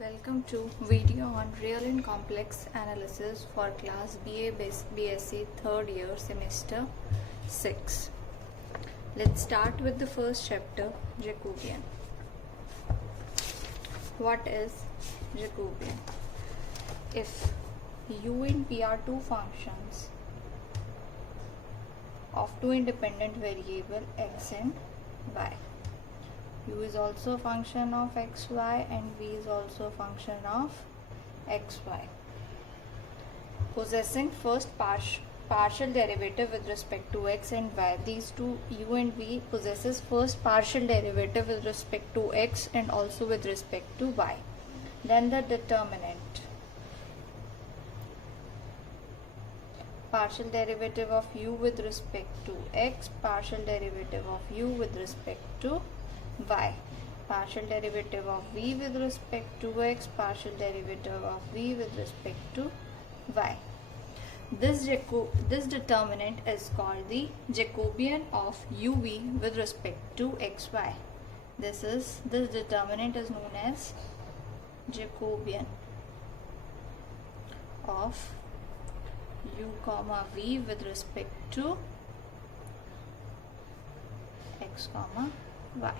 Welcome to video on real and complex analysis for class BA BSc third year semester 6. Let's start with the first chapter, Jacobian. What is Jacobian? If u and p are two functions of two independent variable x and y, u is also a function of xy and v is also a function of xy, possessing first partial derivative with respect to x and y. These two, u and v, possesses first partial derivative with respect to x and also with respect to y. Then the determinant, partial derivative of u with respect to x, partial derivative of u with respect to y, partial derivative of v with respect to x, partial derivative of v with respect to y. This determinant is called the Jacobian of uv with respect to xy. This determinant is known as Jacobian of u comma v with respect to x comma y.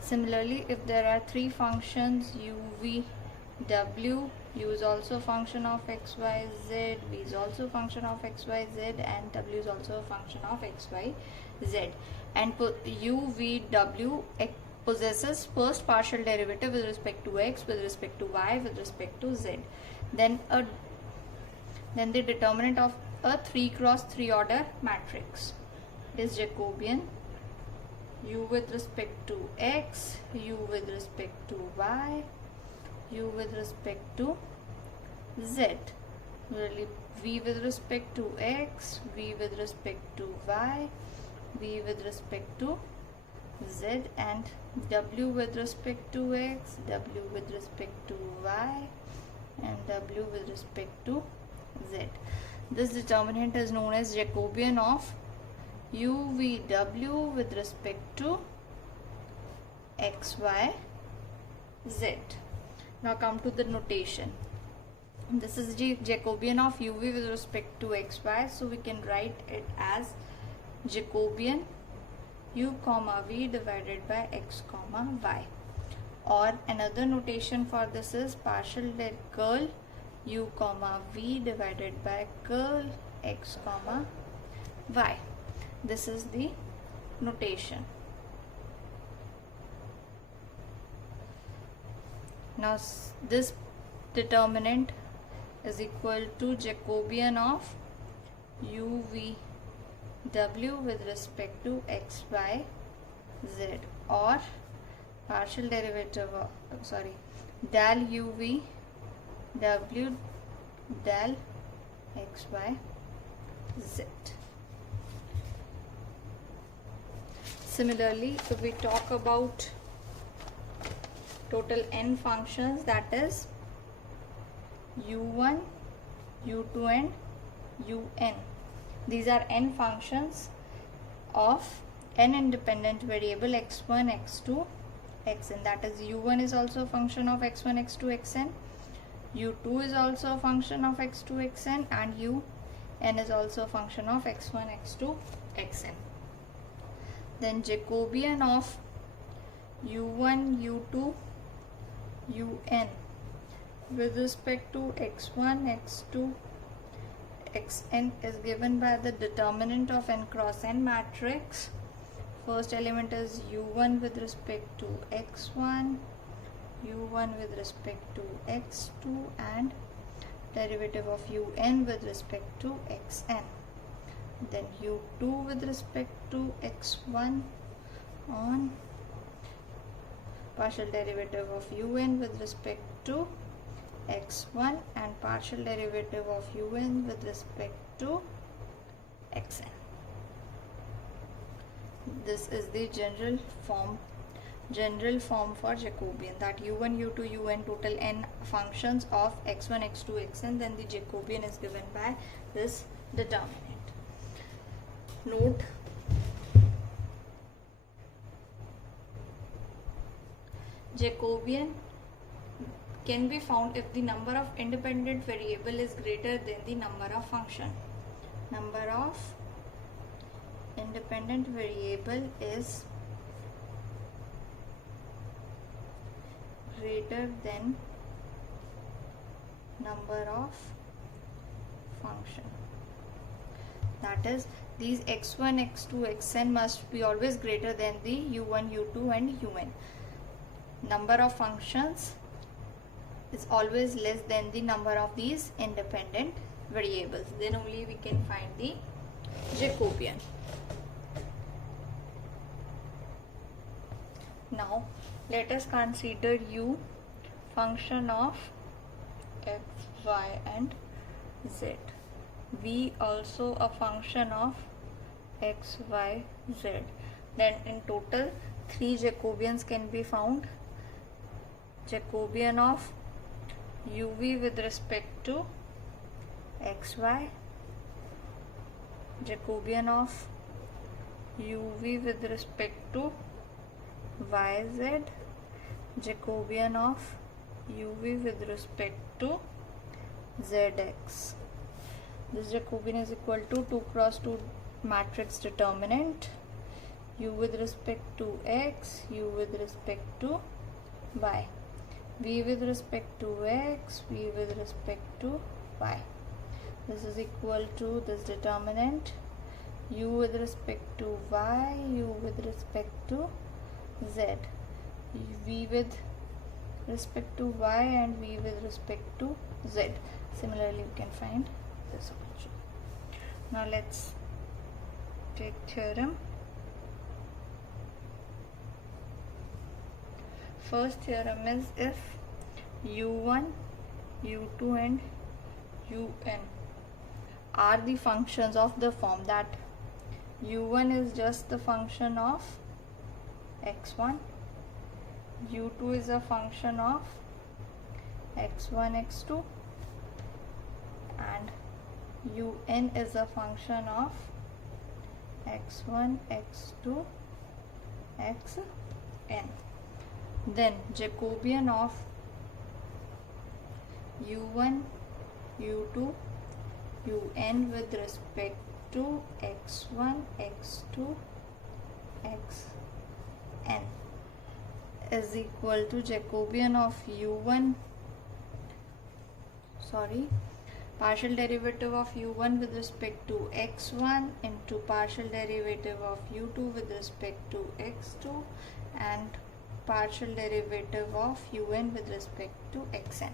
Similarly, if there are three functions u, v, w, u is also a function of x, y, z, v is also a function of x, y, z, and w is also a function of x, y, z, and u, v, w possesses first partial derivative with respect to x, with respect to y, with respect to z, then the determinant of a 3 cross 3 order matrix is Jacobian u with respect to x, u with respect to y, u with respect to z, really v with respect to x, v with respect to y, v with respect to z, and w with respect to x, w with respect to y, and w with respect to z. This determinant is known as Jacobian of u, v, w with respect to x, y, z. Now come to the notation. This is the Jacobian of u, v with respect to x, y, so we can write it as Jacobian u comma v divided by x comma y, or another notation for this is partial curl u comma v divided by curl x comma y. This is the notation. Now this determinant is equal to Jacobian of u, v, w with respect to x, y, z, or partial derivative of, del u, v, w del x, y, z. Similarly, if we talk about total n functions, that is u1, u2 and un. These are n functions of n independent variable x1, x2, xn. That is u1 is also a function of x1, x2, xn. u2 is also a function of x2, xn, and un is also a function of x1, x2, xn. Then Jacobian of u1, u2, un with respect to x1, x2, xn is given by the determinant of n cross n matrix. First element is u1 with respect to x1, u1 with respect to x2, and derivative of un with respect to xn. Then u2 with respect to x1 on partial derivative of un with respect to x1 and partial derivative of un with respect to xn. This is the general form for Jacobian, that u1, u2, un, total n functions of x1, x2, xn. Then the Jacobian is given by this determinant. Note, Jacobian can be found if the number of independent variable is greater than the number of function. Number of independent variable is greater than number of function. That is, these x1, x2, xn must be always greater than the u1, u2 and un. Number of functions is always less than the number of these independent variables. Then only we can find the Jacobian. Now let us consider u function of x, y and z. V also a function of x, y, z. Then in total 3 Jacobians can be found. Jacobian of uv with respect to xy, Jacobian of uv with respect to yz, Jacobian of uv with respect to zx. This Jacobian is equal to 2 cross 2 matrix determinant, u with respect to x, u with respect to y, v with respect to x, v with respect to y. This is equal to this determinant, u with respect to y, u with respect to z, v with respect to y and v with respect to z. Similarly, we can find this also. Now let's take theorem. First theorem is if u1, u2 and un are the functions of the form that u1 is just the function of x1, u2 is a function of x1, x2 and un is a function of x1, x2, xn. Then Jacobian of u1, u2, un with respect to x1, x2, xn is equal to Jacobian of partial derivative of u1 with respect to x1 into partial derivative of u2 with respect to x2 and partial derivative of un with respect to xn.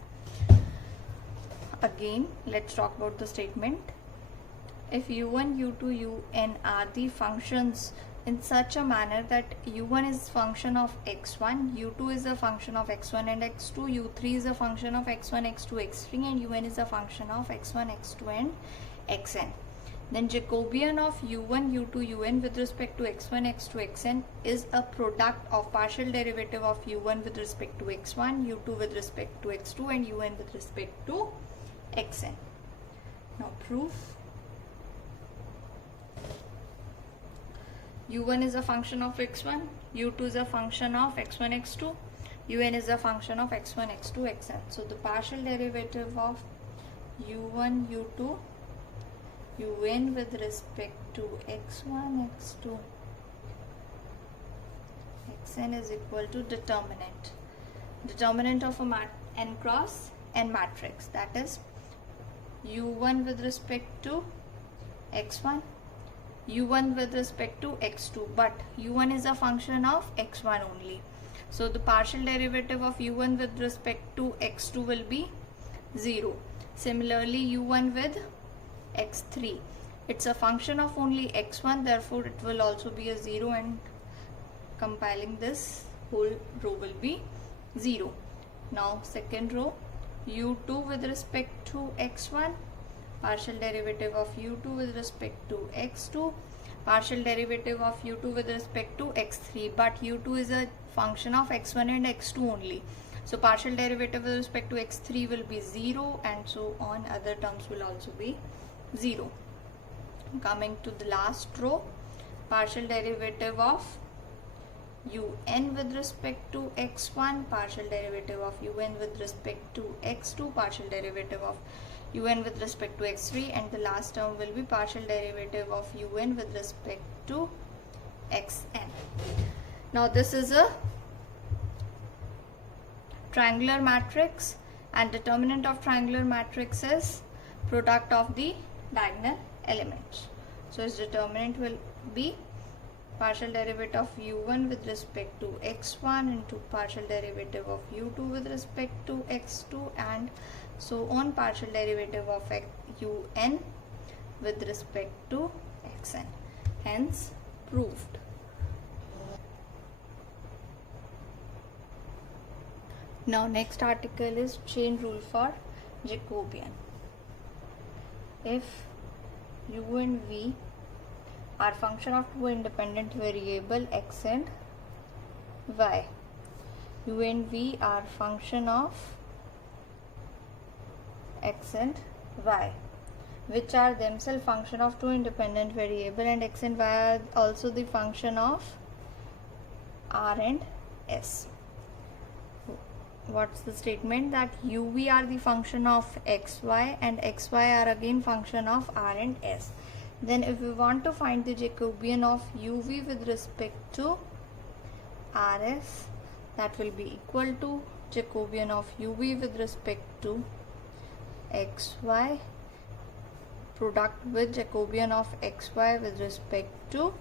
Again, let's talk about the statement. If u1, u2, un are the functions in such a manner that u1 is function of x1, u2 is a function of x1 and x2, u3 is a function of x1, x2, x3 and un is a function of x1, x2 and xn. Then Jacobian of u1, u2, un with respect to x1, x2, xn is a product of partial derivative of u1 with respect to x1, u2 with respect to x2 and un with respect to xn. Now proof. u1 is a function of x1, u2 is a function of x1, x2, un is a function of x1, x2, xn. So the partial derivative of u1, u2, un with respect to x1, x2, xn is equal to determinant. Determinant of a n cross n matrix, that is u1 with respect to x1, u1 with respect to x2, but u1 is a function of x1 only. So the partial derivative of u1 with respect to x2 will be 0. Similarly, u1 with x3, it's a function of only x1, therefore it will also be a 0 and compiling this whole row will be 0. Now second row, u2 with respect to x1, partial derivative of u2 with respect to x2, partial derivative of u2 with respect to x3, but u2 is a function of x1 and x2 only. So partial derivative with respect to x3 will be 0 and so on, other terms will also be 0. Coming to the last row, partial derivative of un with respect to x1, partial derivative of un with respect to x2, partial derivative of un with respect to x3, and the last term will be partial derivative of un with respect to xn. Now this is a triangular matrix, and determinant of triangular matrix is product of the diagonal elements. So its determinant will be partial derivative of u1 with respect to x1 into partial derivative of u2 with respect to x2, and so on, partial derivative of un with respect to xn. Hence proved. Now next article is chain rule for Jacobian. If u and v are function of two independent variable x and y, u and v are function of x and y, which are themselves function of two independent variable, and x and y are also the function of r and s. What's the statement? That uv are the function of xy and xy are again function of r and s. Then if we want to find the Jacobian of uv with respect to rs, that will be equal to Jacobian of uv with respect to xy product with Jacobian of xy with respect to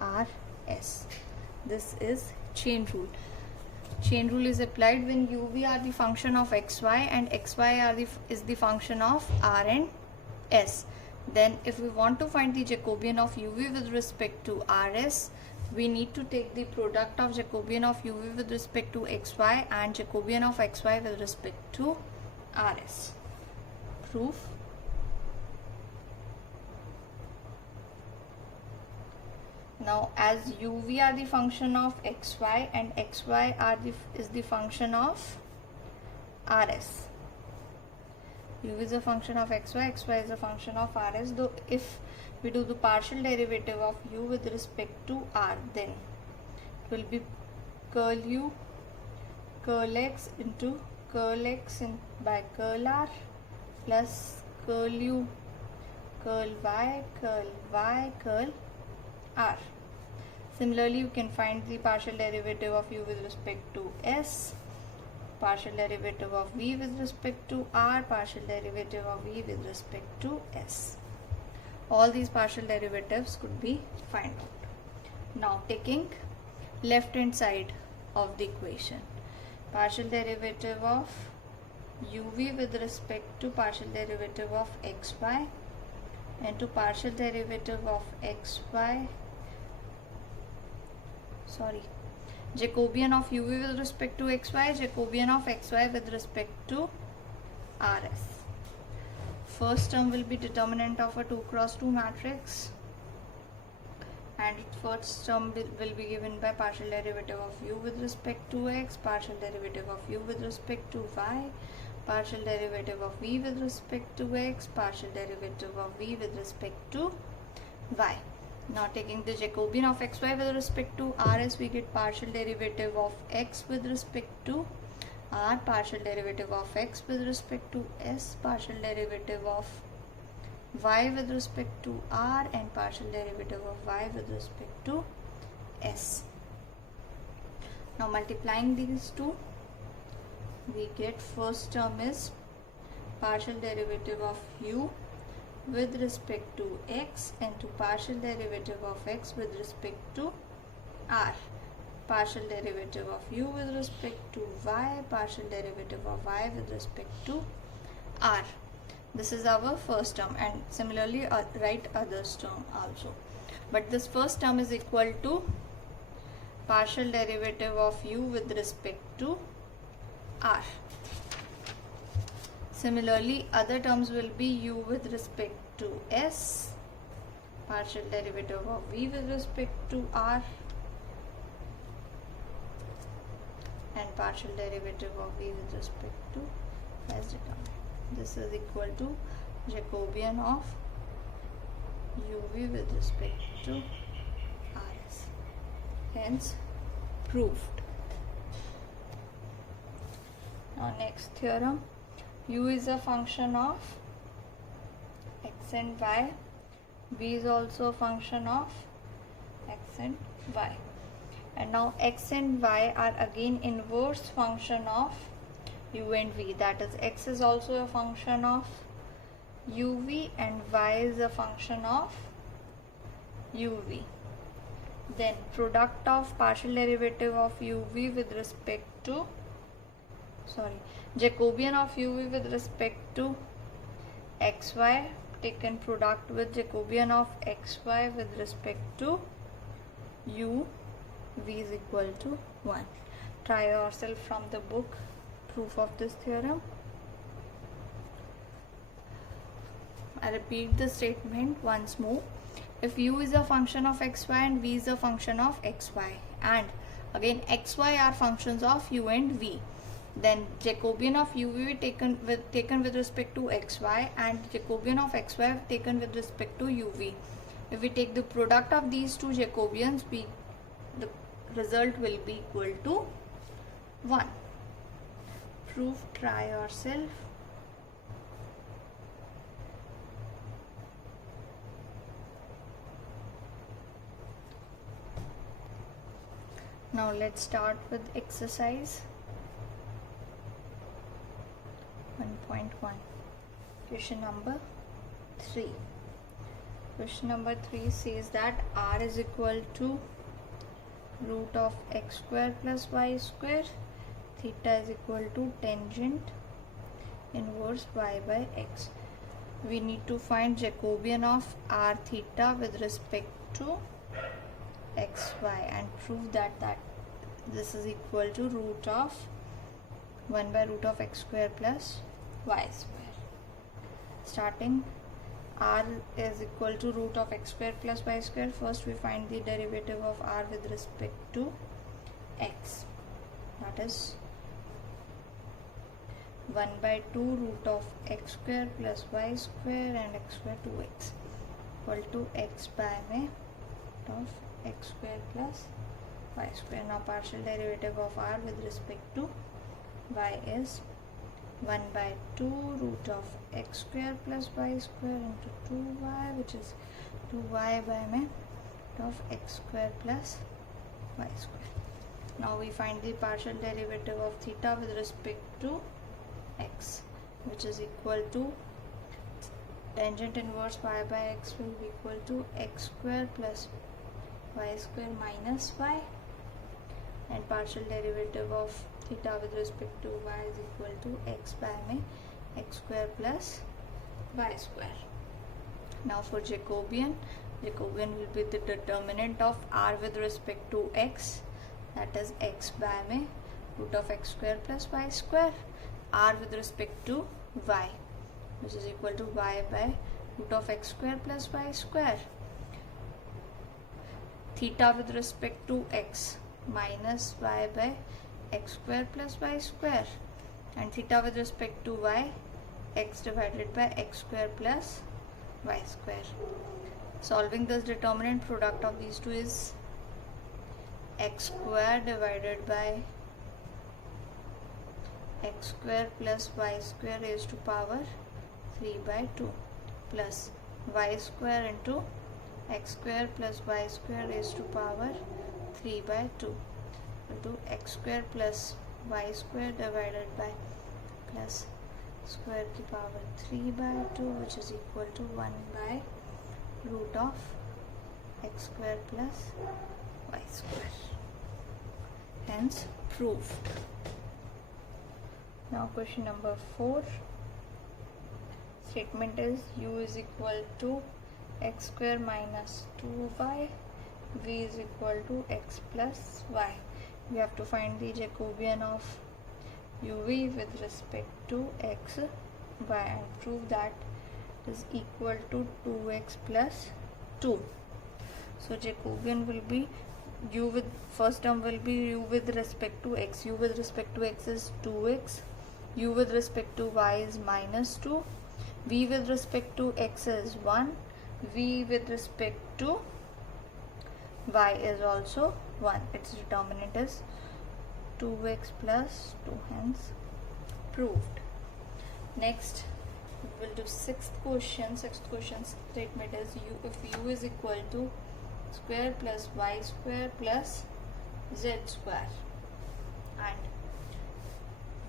rs. This is chain rule. Chain rule is applied when uv are the function of xy and xy is the function of r and s. Then if we want to find the Jacobian of uv with respect to rs, we need to take the product of Jacobian of uv with respect to xy and Jacobian of xy with respect to rs. Proof. Now as uv are the function of xy and xy is the function of rs. U is a function of xy, xy is a function of rs. Though if we do the partial derivative of u with respect to r, then it will be curl u curl x into curl x by curl r plus curl u curl y curl r. Similarly, you can find the partial derivative of u with respect to s, partial derivative of v with respect to r, partial derivative of v with respect to s. All these partial derivatives could be found out. Now taking left hand side of the equation, partial derivative of uv with respect to partial derivative of xy into partial derivative of Jacobian of uv with respect to xy, Jacobian of xy with respect to rs. First term will be determinant of a 2 cross 2 matrix, and first term will be given by partial derivative of u with respect to x, partial derivative of u with respect to y, partial derivative of v with respect to x, partial derivative of v with respect to y. Now taking the Jacobian of xy with respect to rs, we get partial derivative of x with respect to r, partial derivative of x with respect to s, partial derivative of y with respect to r, and partial derivative of y with respect to s. Now multiplying these two, we get first term is partial derivative of u with respect to x into partial derivative of x with respect to r, partial derivative of u with respect to y, partial derivative of y with respect to r. This is our first term, and similarly write others term also. But this first term is equal to partial derivative of u with respect to r. Similarly, other terms will be u with respect to s, partial derivative of v with respect to r, and partial derivative of v with respect to s determinant. This is equal to Jacobian of uv with respect to rs. hence proved. Now next theorem, u is a function of x and y, v is also a function of x and y, and now x and y are again inverse function of u and v, that is x is also a function of uv and y is a function of uv. Then product of partial derivative of uv with respect to Jacobian of uv with respect to xy taken product with Jacobian of xy with respect to u v is equal to 1. Try yourself from the book proof of this theorem. I repeat the statement once more. If u is a function of xy and v is a function of xy, and again xy are functions of u and v, then Jacobian of uv taken with respect to xy and Jacobian of xy taken with respect to uv. If we take the product of these two Jacobians, the result will be equal to 1. Proof, try yourself. Now let's start with exercise 1.1. Question number 3. Question number 3 says that r is equal to root of x square plus y square, theta is equal to tangent inverse y by x. We need to find Jacobian of r theta with respect to xy and prove that this is equal to root of 1 by root of x square plus y square. Starting, r is equal to root of x square plus y square. First we find the derivative of r with respect to x, that is 1 by 2 root of x square plus y square and x square 2x equal to x by root of x square plus y square. Now partial derivative of r with respect to y is 1 by 2 root of x square plus y square into 2y, which is 2y by root of x square plus y square. Now we find the partial derivative of theta with respect to x, which is equal to tangent inverse y by x will be equal to x square plus y square minus y, and partial derivative of theta with respect to y is equal to x by x square plus y square. Now for Jacobian will be the determinant of r with respect to x, that is x by root of x square plus y square, r with respect to y, which is equal to y by root of x square plus y square, theta with respect to x minus y by x square plus y square, and theta with respect to y, x divided by x square plus y square. Solving this determinant, product of these two is x square divided by x square plus y square raised to power 3 by 2 plus y square into x square plus y square raised to power 3 by 2 into x square plus y square divided by plus square to power 3 by 2, which is equal to 1 by root of x square plus y square. Hence proved. Now question number 4. Statement is u is equal to x square minus 2y, v is equal to x plus y. We have to find the Jacobian of uv with respect to x, y, and prove that is equal to 2x plus 2. So Jacobian will be u with first term will be u with respect to x. U with respect to x is 2x, u with respect to y is minus 2, v with respect to x is 1, v with respect to y is also 1. Its determinant is 2x plus 2, hence proved. Next we will do sixth question. Sixth question statement is if u is equal to square plus y square plus z square and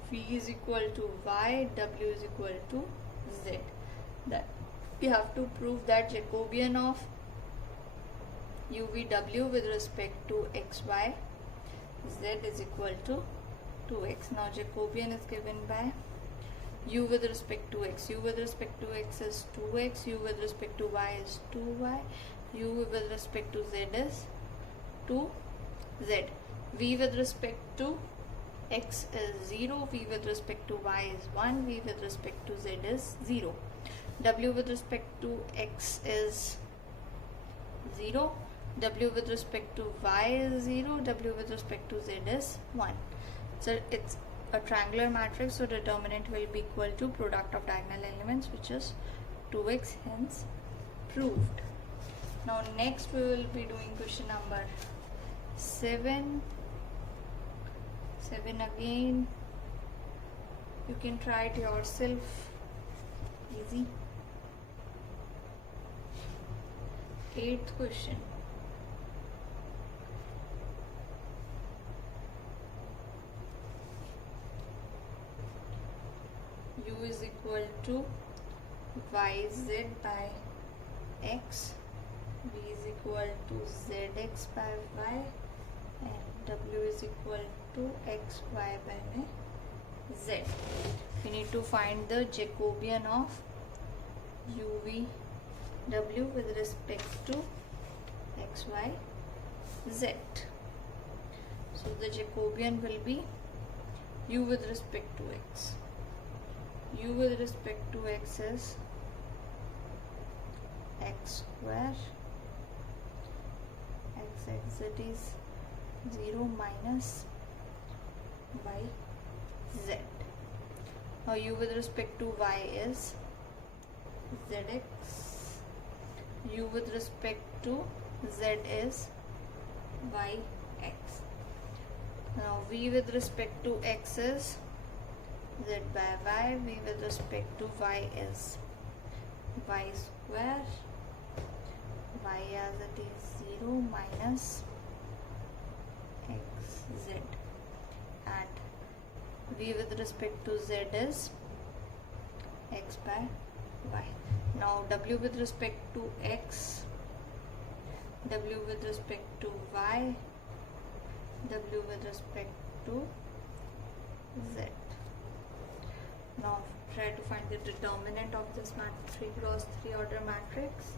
v is equal to y, w is equal to z, that we have to prove that Jacobian of UVW with respect to xy z is equal to 2x. Now Jacobian is given by u with respect to x. U with respect to x is 2x, u with respect to y is 2y, u with respect to z is 2z. V with respect to x is 0, v with respect to y is 1, v with respect to z is 0. W with respect to x is 0, w with respect to y is 0, w with respect to z is 1. So it's a triangular matrix, so determinant will be equal to product of diagonal elements, which is 2x, hence proved. Now next we will be doing question number 7. 7 again, you can try it yourself, easy. 8th question. U is equal to yz by x, v is equal to zx by y, and w is equal to xy by z. We need to find the Jacobian of UVW with respect to xy z. So the Jacobian will be u with respect to x. U with respect to x is x square, x is 0 minus y z. Now u with respect to y is zx, u with respect to z is yx. Now v with respect to x is z by y, v with respect to y is y square, y as it is 0 minus xz, and v with respect to z is x by y. Now w with respect to x, w with respect to y, w with respect to z. Now try to find the determinant of this 3 cross 3 order matrix.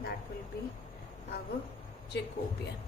That will be our Jacobian.